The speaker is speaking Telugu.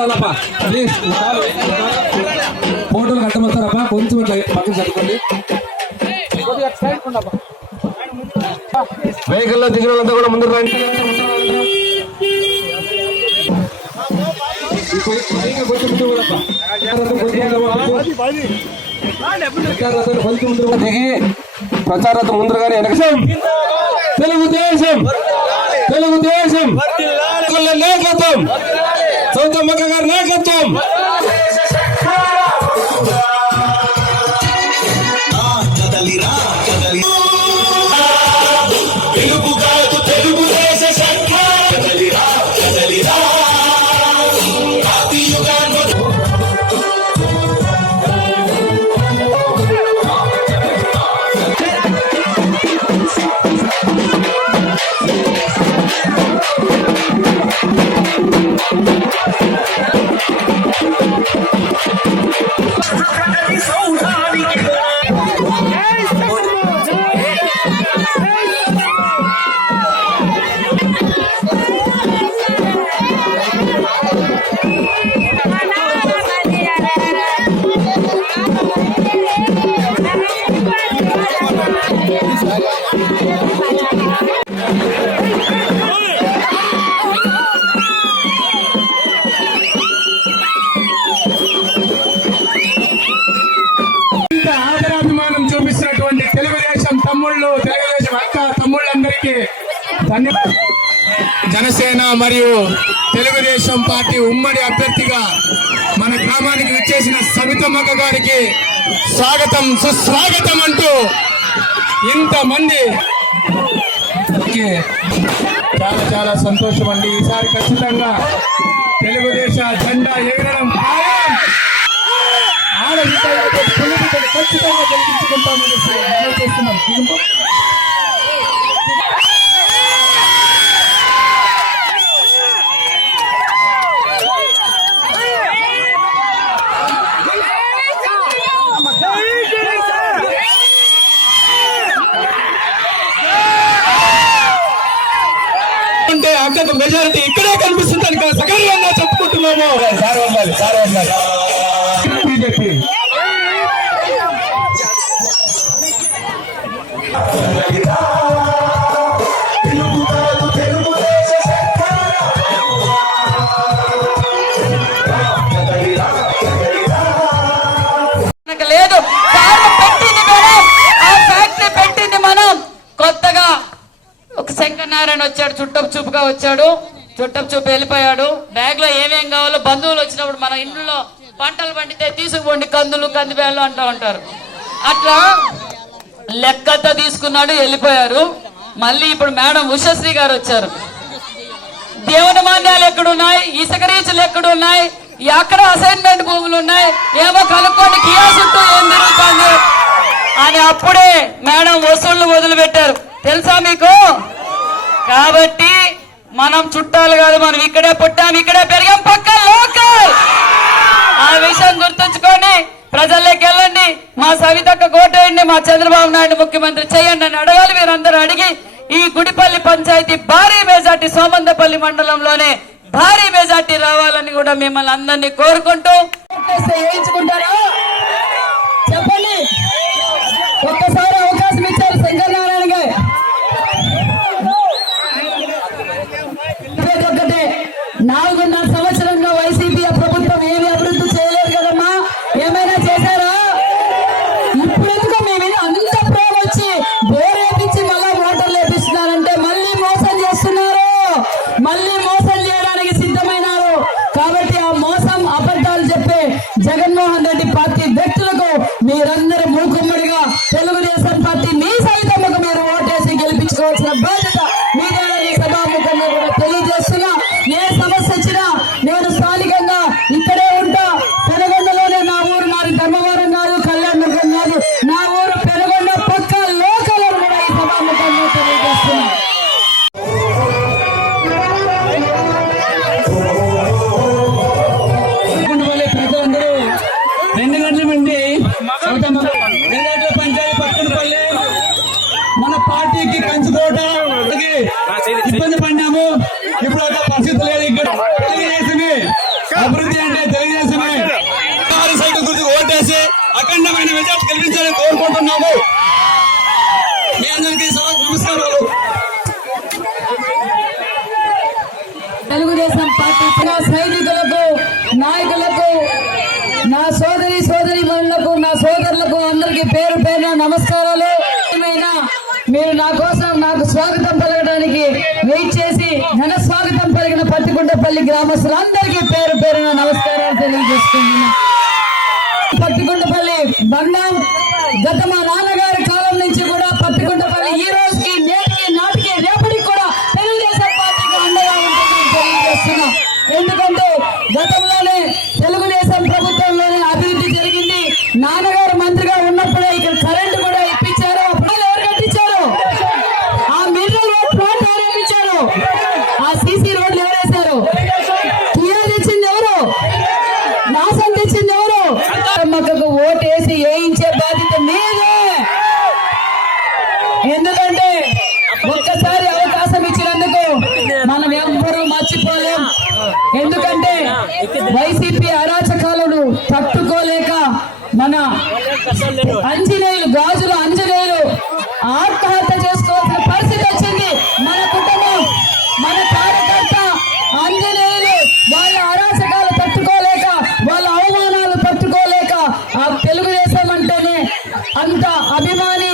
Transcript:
కూర్చోవాలప్పా ప్లీజ్. ఫోటోలు కట్టమస్తారప్పా, కొంచెం పక్కన చదువుకోండి. వెహికల్లో దిగిన వాళ్ళంతా కూడా ముందు రండి. దిగి ప్రచారత ముందుగానే వెనకసం. తెలుగుదేశం తెలుగుదేశం నాయకత్వం, సౌతమ్మక్క గారి నాయకత్వం. ఆదరాభిమానం చూపిస్తున్నటువంటి తెలుగుదేశం తమ్ముళ్ళు, తెలుగుదేశం అక్క తమ్ముళ్ళందరికీ ధన్యవాదాలు. జనసేన మరియు తెలుగుదేశం పార్టీ ఉమ్మడి అభ్యర్థిగా మన గ్రామానికి విచ్చేసిన సవితమ్మక్క గారికి స్వాగతం సుస్వాగతం అంటూ ఇంతమంది చాలా చాలా సంతోషం అండి. ఈసారి ఖచ్చితంగా తెలుగుదేశ జెండా ఎగరడం ఖాయం. ఖచ్చితంగా గెలిపించుకుంటామని చేస్తున్నాం. అంటే అక్కడ మెజారిటీ ఇక్కడే కనిపిస్తుంది అని సగర్వంగా చెప్పుకుంటున్నాము. బీజేపీ లేదు పెట్టింది మేడం. ఆ ఫ్యాక్టరీ పెట్టింది మనం. కొత్తగా ఒక శంకరనారాయణ వచ్చాడు, చుట్టపు చూపుగా వచ్చాడు, చుట్టపు చూపు వెళ్ళిపోయాడు. బ్యాగ్ లో ఏమేం కావాలో బంధువులు వచ్చినప్పుడు మన ఇంట్లో పంటలు పండితే తీసుకుపోండి కందులు కందిబేళ్ళు అంటూ ఉంటారు. అట్లా లెక్కతో తీసుకున్నాడు, వెళ్ళిపోయారు. మళ్ళీ ఇప్పుడు మేడం ఉషశ్రీ గారు వచ్చారు. దేవుని మాన్యాలు ఎక్కడున్నాయి, ఇసుక రీచులు ఎక్కడున్నాయి, ఎక్కడ అసైన్మెంట్ భూములు ఉన్నాయి, ఏమో కనుక్కోండి కియాసుతో ఏం జరుగుతుంది అని అప్పుడే మేడం వసూళ్లు మొదలు పెట్టారు. తెలుసా మీకు? కాబట్టి మనం చుట్టాలు కాదు, మనం ఇక్కడే పుట్టాం, ఇక్కడే పెరిగాం, పక్క లోకల్. ఆ విషయం గుర్తుంచుకొని ప్రజల్లోకి వెళ్ళండి, మా సవితక్క కోటేయండి, మా చంద్రబాబు నాయుడు ముఖ్యమంత్రి చేయండి అని అడగాలి. మీరందరూ అడిగి ఈ గుడిపల్లి పంచాయతీ భారీ మెజార్టీ, సోమందపల్లి మండలంలోనే భారీ మెజార్టీ రావాలని కూడా మిమ్మల్ని అందరినీ కోరుకుంటూ వేయించుకుంటారా చెప్పండి. ఒక్కసారి అవకాశం ఇచ్చారు శంకరనారాయణ గారు. ఒకటే 4.5 సంవత్సరంలో వైసీపీ ప్రభుత్వం ఏమి అభివృద్ధి చేయలేదు కదమ్మా. ఏమైనా చేశారా? ఇప్పుడు ఎందుకు మేము అంత ప్రేమ వచ్చి బోరేపించి మళ్ళా మోటార్లు వేపిస్తున్నారంటే మళ్ళీ మోసం చేస్తున్నారు, మళ్ళీ మోసం చేయడానికి సిద్ధమైనారు. కాబట్టి ఆ మోసం అబద్ధాలు చెప్పే జగన్మోహన్ రెడ్డి పార్టీ వ్యక్తులకు మీరందరూ మూకుమ్మడిగా తెలుగుదేశం పార్టీ మీ సైతమ్మకు మీరు ఓటేసి గెలిపించుకోవాల్సిన బాధ్యత మీదేనని సభాముఖంగా కూడా తెలియజేస్తున్నా. ఏ సమస్య వచ్చినా నేను స్థానికంగా ఇక్కడే ఉంటా. పెనుగొండలోనే నా ఊరు, నాది ధర్మవరం కాదు, కళ్యాణదుర్గం కాదు, నా ఊరు పెనుగొండ పక్క లోకల్ కూడా ఈ సభాముఖంగా తెలియజేస్తున్నా. ప్రజలందరూ 2 గంటల నుండి పంచాయతీ పక్కనపల్లి మన పార్టీకి కంచుకోట ఇబ్బంది పడినాము. ఇప్పుడు ఒక పరిస్థితి లేదు. ఇక్కడ అభివృద్ధి చేసి అఖండమైన మెజార్టీ కల్పించాలని కోరుకుంటున్నాము. మీ అందరికీ నమస్కారాలు. తెలుగుదేశం పార్టీ సైనికులకు, నాయకులకు, నా సోదరీమణులకు, నా సోదరులకు అందరికీ పేరు పేరున నమస్కారాలు. మీరు నా కోసం నాకు స్వాగతం పలకడానికి వెయిట్ చేసి ఘన స్వాగతం పలికిన పత్తికొండపల్లి గ్రామస్తులందరికీ పేరు పేరున నమస్కారాలు తెలియజేసుకుంటున్నా. పత్తికొండపల్లి బంధం గత మా నాన్నగారి కాలం నుంచి కూడా పత్తికొండపల్లి ఈ రోజుకి నేటికి నాటికి రేపటికి కూడా తెలుగుదేశం పార్టీకి అండగా ఉంటుందని తెలియజేస్తున్నా. ఎందుకంటే గతంలోనే తెలుగుదేశం ప్రభుత్వంలోనే అభివృద్ధి జరిగింది. నాన్నగారు మంత్రిగా ఉన్నప్పుడే ఇక్కడ కరెంటు కూడా ఇప్పించారు. అప్పుడు ఎవరు కట్టించారు? ఆ మినరల్ రోడ్ ఎవరు వేయించారు? ఆ సీసీ రోడ్లు ఎవరు వేశారు? కియా తెచ్చింది ఎవరు? నాశం తెచ్చింది ఎవరు? అమ్మకకు ఓటేసి వేయించే బాధ్యత మీదే. ఎందుకంటే ఒక్కసారి అవకాశం ఇచ్చినందుకు మనం ఎవ్వరూ మర్చిపోలేం. ఎందుకంటే వైసీపీ అరాచకాలను తట్టుకోలేక మన గాజుల అంజనేయులు ఆత్మహత్య చేసుకోవాల్సిన పరిస్థితి వచ్చింది. మన కుటుంబం, మన కార్యకర్త అంజనేయులు వాళ్ళ అరాచకాలు తట్టుకోలేక, వాళ్ళ అవమానాలు తట్టుకోలేక, ఆ తెలుగుదేశం అంటేనే అంత అభిమాని